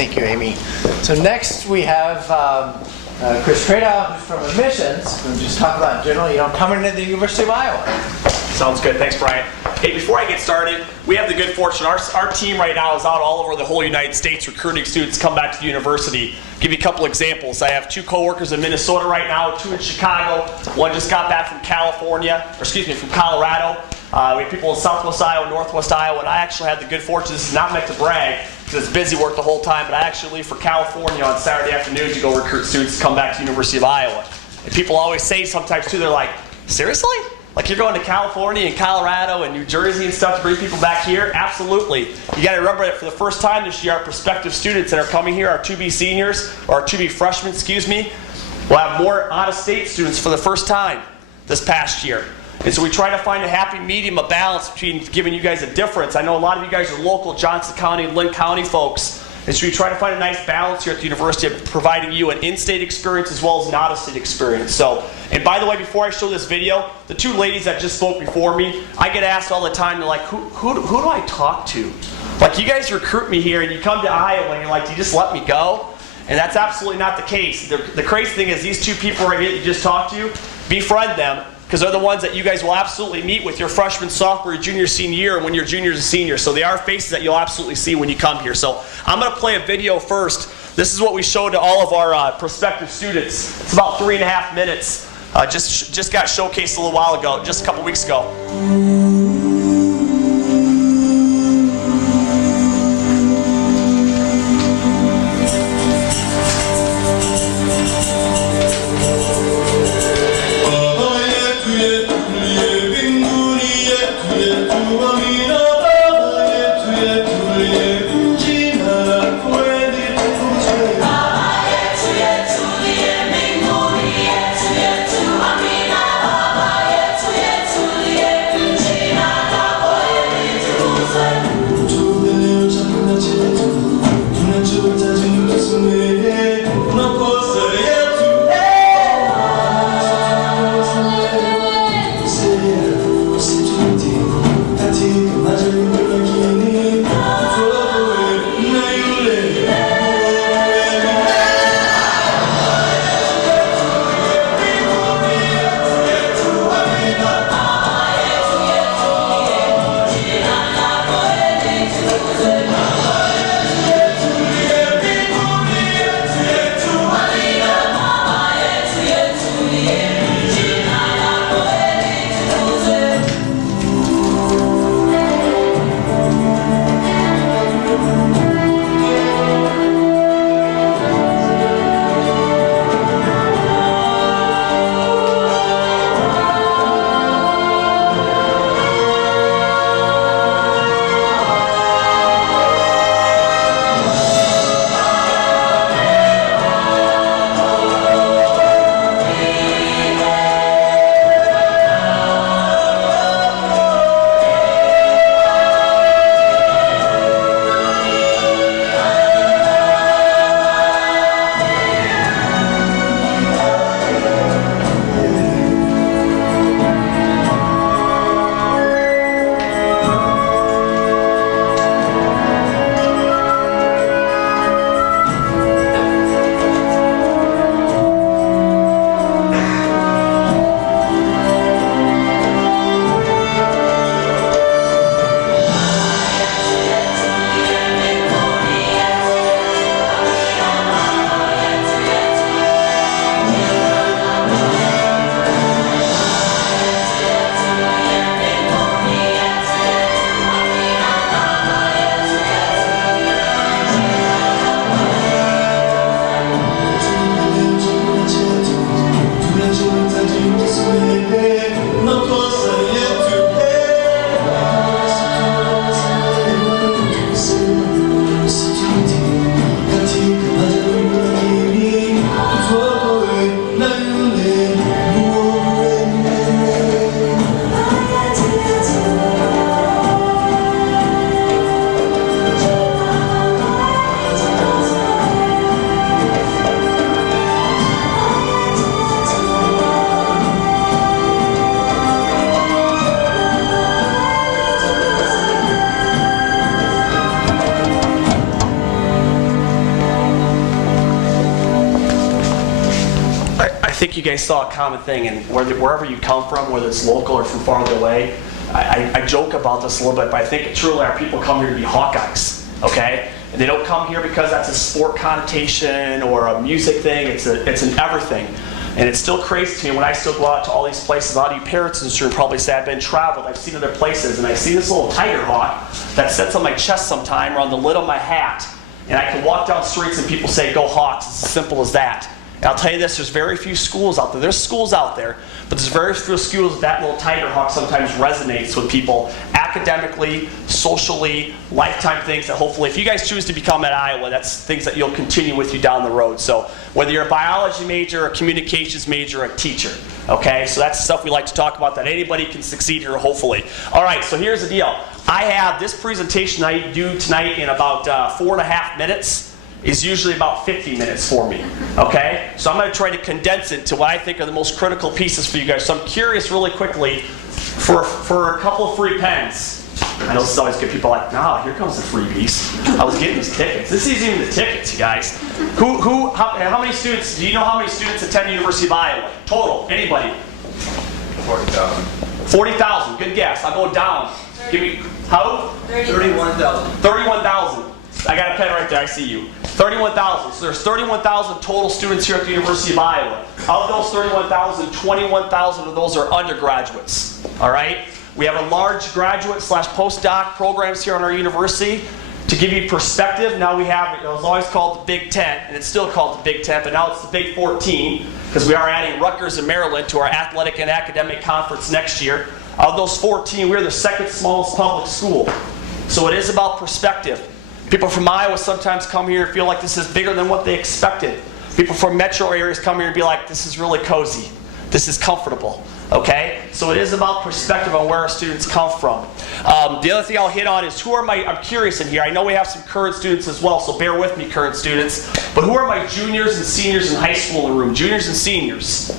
Thank you, Amy. So next we have Chris Tradow, who's from admissions. We'll just talk about generally, coming into the University of Iowa. Sounds good. Thanks, Brian. Hey, before I get started, we have the good fortune. Our team right now is out all over the whole United States recruiting students to come back to the university. Give you a couple examples. I have 2 coworkers in Minnesota right now, 2 in Chicago. One just got back from from Colorado. We have people in Southwest Iowa, Northwest Iowa, and I actually had the good fortune, this is not meant to brag, because it's busy work the whole time, but I actually leave for California on Saturday afternoon to go recruit students to come back to the University of Iowa. And people always say sometimes too, they're like, seriously? Like you're going to California and Colorado and New Jersey and stuff to bring people back here? Absolutely. You got to remember that for the first time this year, our prospective students that are coming here, our 2B seniors, or our 2B freshmen, will have more out-of-state students for the first time this past year. And so we try to find a happy medium, a balance between giving you guys a difference. I know a lot of you guys are local Johnson County, Linn County folks. And so we try to find a nice balance here at the university of providing you an in-state experience as well as an out-of-state experience. So, and by the way, before I show this video, the 2 ladies that just spoke before me, I get asked all the time, they're like, who do I talk to? Like, you guys recruit me here and you come to Iowa and you're like, do you just let me go? And that's absolutely not the case. The crazy thing is these 2 people right here that you just talked to, befriend them, because they're the ones that you guys will absolutely meet with your freshman, sophomore, junior, senior year, and when you're juniors and seniors. So they are faces that you'll absolutely see when you come here. So I'm going to play a video first. This is what we showed to all of our prospective students. It's about 3.5 minutes. Just got showcased a little while ago, just a couple weeks ago. think you guys saw a common thing, and wherever you come from, whether it's local or from farther away, I joke about this a little bit, but I think truly our people come here to be Hawkeyes, okay? And they don't come here because that's a sport connotation or a music thing. It's an everything. And it's still crazy to me when I still go out to all these places. A lot of you parents in this room probably say, I've been traveled, I've seen other places, and I see this little tiger hawk that sits on my chest sometime or on the lid of my hat. And I can walk down streets and people say, go Hawks. It's as simple as that. And I'll tell you this, there's very few schools out there. There's schools out there, but there's very few schools that little tiger hawk sometimes resonates with people academically, socially, lifetime things that hopefully, if you guys choose to become at Iowa, that's things that you'll continue with you down the road. So whether you're a biology major, a communications major, a teacher, okay? So that's the stuff we like to talk about, that anybody can succeed here, hopefully. All right, so here's the deal. I have this presentation I do tonight in about 4.5 minutes. Is usually about 50 minutes for me, okay? So I'm going to try to condense it to what I think are the most critical pieces for you guys. So I'm curious really quickly for a couple of free pens. I know this is always good. People are like, nah, here comes the free piece. I was getting these tickets. This isn't even the tickets, you guys. How many students, do you know how many students attend the University of Iowa? Total, anybody? 40,000. 40,000, good guess. I'll go down. Give me, how? 31,000. 31,000. I got a pen right there, I see you. 31,000. So there's 31,000 total students here at the University of Iowa. Of those 31,000, 21,000 of those are undergraduates. All right? We have a large graduate / postdoc programs here on our university. To give you perspective, now we have, it was always called the Big Ten, and it's still called the Big Ten, but now it's the Big 14, because we are adding Rutgers and Maryland to our athletic and academic conference next year. Of those 14, we're the second smallest public school. So it is about perspective. People from Iowa sometimes come here and feel like this is bigger than what they expected. People from metro areas come here and be like, this is really cozy. This is comfortable. Okay? So it is about perspective on where our students come from. The other thing I'll hit on is I'm curious in here. I know we have some current students as well, so bear with me, current students. But who are my juniors and seniors in high school in the room? Juniors and seniors.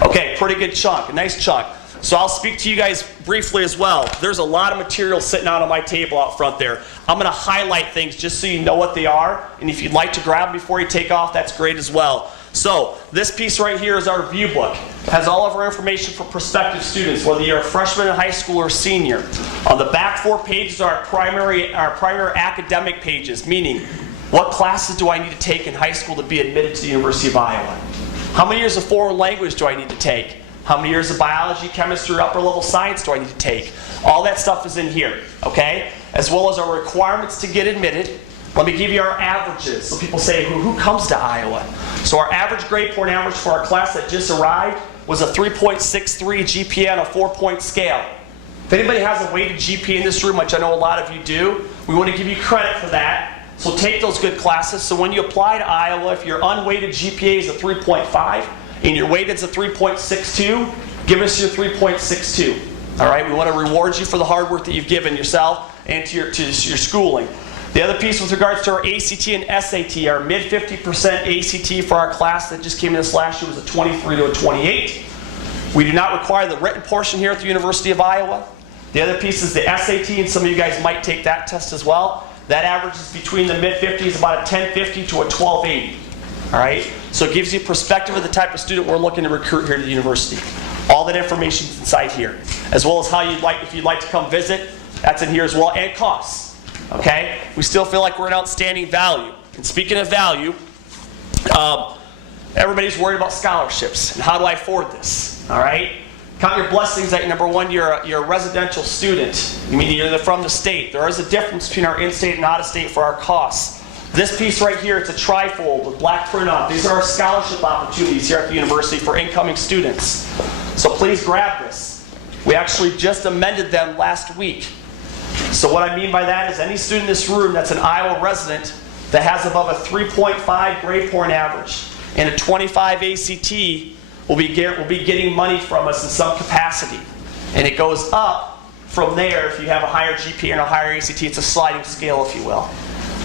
Okay, pretty good chunk, a nice chunk. So I'll speak to you guys briefly as well. There's a lot of material sitting out on my table out front there. I'm going to highlight things just so you know what they are. And if you'd like to grab them before you take off, that's great as well. So this piece right here is our review book. It has all of our information for prospective students, whether you're a freshman in high school or senior. On the back 4 pages are our primary academic pages, meaning what classes do I need to take in high school to be admitted to the University of Iowa? How many years of foreign language do I need to take? How many years of biology, chemistry, or upper level science do I need to take? All that stuff is in here, okay? As well as our requirements to get admitted. Let me give you our averages. So people say, who comes to Iowa? So our average grade point average for our class that just arrived was a 3.63 GPA on a 4-point scale. If anybody has a weighted GPA in this room, which I know a lot of you do, we want to give you credit for that. So take those good classes. So when you apply to Iowa, if your unweighted GPA is a 3.5, and your weighted's a 3.62, give us your 3.62. All right, we want to reward you for the hard work that you've given yourself and to your schooling. The other piece with regards to our ACT and SAT, our mid 50% ACT for our class that just came in this last year was a 23 to a 28. We do not require the written portion here at the University of Iowa. The other piece is the SAT, and some of you guys might take that test as well. That averages between the mid 50s, about a 1050 to a 1280. All right, so it gives you perspective of the type of student we're looking to recruit here to the university. All that information is inside here, as well as how if you'd like to come visit, that's in here as well, and costs. Okay, we still feel like we're an outstanding value. And speaking of value, everybody's worried about scholarships and how do I afford this? All right, count your blessings that number one, you're a residential student. You mean you're from the state. There is a difference between our in-state and out-of-state for our costs. This piece right here, it's a trifold with black print on it. These are our scholarship opportunities here at the university for incoming students. So please grab this. We actually just amended them last week. So what I mean by that is any student in this room that's an Iowa resident that has above a 3.5 grade point average and a 25 ACT will be getting money from us in some capacity. And it goes up from there if you have a higher GPA and a higher ACT. It's a sliding scale, if you will.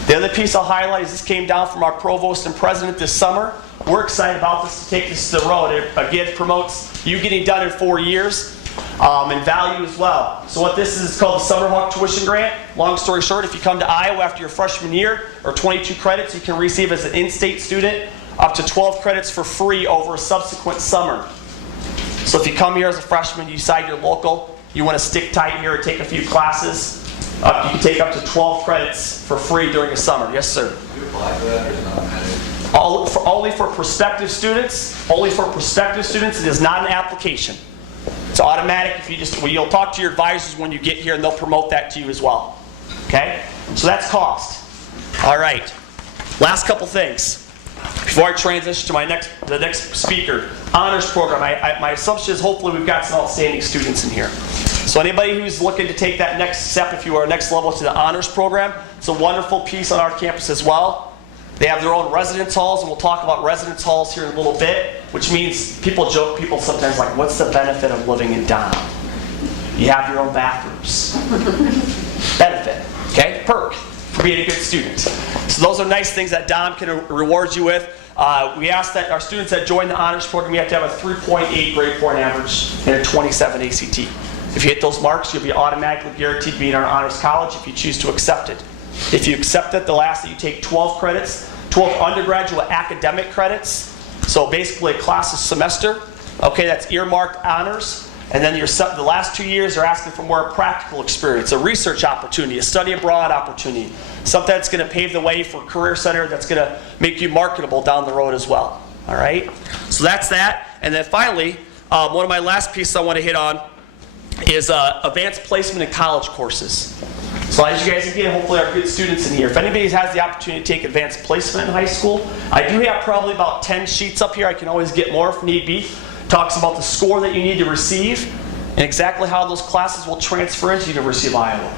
The other piece I'll highlight is this came down from our provost and president this summer. We're excited about this to take this to the road. It again promotes you getting done in 4 years and value as well. So what this is called the Summerhawk Tuition Grant. Long story short, if you come to Iowa after your freshman year or 22 credits, you can receive as an in-state student up to 12 credits for free over a subsequent summer. So if you come here as a freshman, you decide you're local, you want to stick tight here and take a few classes, you can take up to 12 credits for free during the summer. Yes, sir. Do you apply for that or is it automatic? Only for prospective students. Only for prospective students. It is not an application. It's automatic. If you you'll talk to your advisors when you get here, and they'll promote that to you as well. Okay. So that's cost. All right. Last couple things before I transition to the next speaker. Honors program. My assumption is hopefully we've got some outstanding students in here. So anybody who's looking to take that next step, if you are next level to the honors program, it's a wonderful piece on our campus as well. They have their own residence halls, and we'll talk about residence halls here in a little bit, which means people sometimes like, what's the benefit of living in Dom? You have your own bathrooms. Benefit, okay? Perk for being a good student. So those are nice things that Dom can reward you with. We ask that our students that join the honors program, you have to have a 3.8 grade point average and a 27 ACT. If you hit those marks, you'll be automatically guaranteed to be in our honors college if you choose to accept it. If you accept it, they'll ask that you take 12 credits, 12 undergraduate academic credits. So basically a class a semester. Okay, that's earmarked honors. And then the last 2 years are asking for more practical experience, a research opportunity, a study abroad opportunity, something that's going to pave the way for a career center that's going to make you marketable down the road as well. All right? So that's that. And then finally, one of my last pieces I want to hit on is advanced placement in college courses. So as you guys again, hopefully are good students in here. If anybody has the opportunity to take advanced placement in high school, I do have probably about 10 sheets up here. I can always get more if need be. Talks about the score that you need to receive and exactly how those classes will transfer into University of Iowa.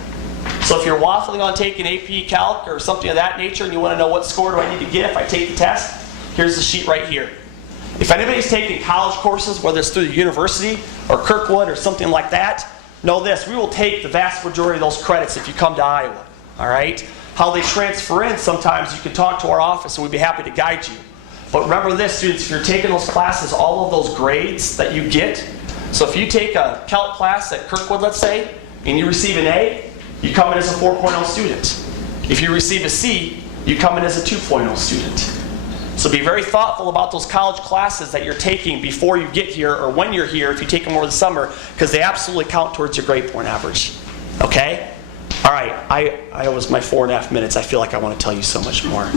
So if you're waffling on taking AP Calc or something of that nature and you want to know what score do I need to get if I take the test, here's the sheet right here. If anybody's taking college courses, whether it's through the university or Kirkwood or something like that, know this, we will take the vast majority of those credits if you come to Iowa, all right? How they transfer in, sometimes you can talk to our office and we'd be happy to guide you. But remember this, students, if you're taking those classes, all of those grades that you get, so if you take a Calc class at Kirkwood, let's say, and you receive an A, you come in as a 4.0 student. If you receive a C, you come in as a 2.0 student. So be very thoughtful about those college classes that you're taking before you get here or when you're here if you take them over the summer, because they absolutely count towards your grade point average. Okay? All right, I was my 4.5 minutes. I feel like I want to tell you so much more.